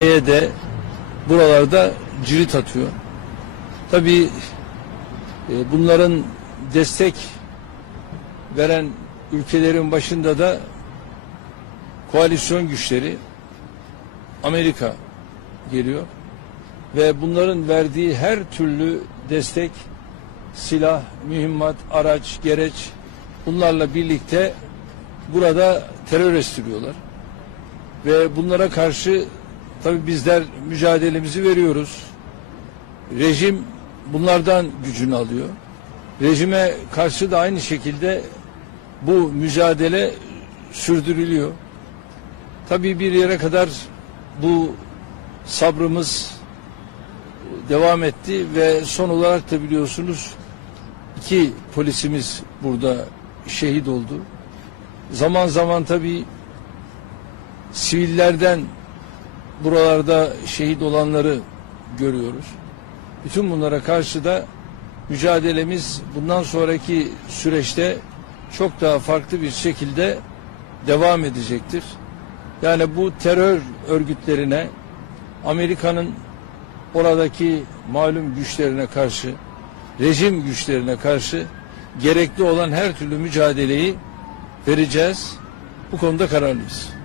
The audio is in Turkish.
de buralarda cirit atıyor. Tabii e, bunların destek veren ülkelerin başında da koalisyon güçleri Amerika geliyor ve bunların verdiği her türlü destek silah, mühimmat, araç, gereç bunlarla birlikte burada terör estiriyorlar. Ve bunlara karşı tabii bizler mücadelemizi veriyoruz. Rejim bunlardan gücünü alıyor. Rejime karşı da aynı şekilde bu mücadele sürdürülüyor. Tabii bir yere kadar bu sabrımız devam etti ve son olarak da biliyorsunuz iki polisimiz burada şehit oldu. Zaman zaman tabii sivillerden buralarda şehit olanları görüyoruz. Bütün bunlara karşı da mücadelemiz bundan sonraki süreçte çok daha farklı bir şekilde devam edecektir. Yani bu terör örgütlerine Amerika'nın oradaki malum güçlerine karşı, rejim güçlerine karşı gerekli olan her türlü mücadeleyi vereceğiz. Bu konuda kararlıyız.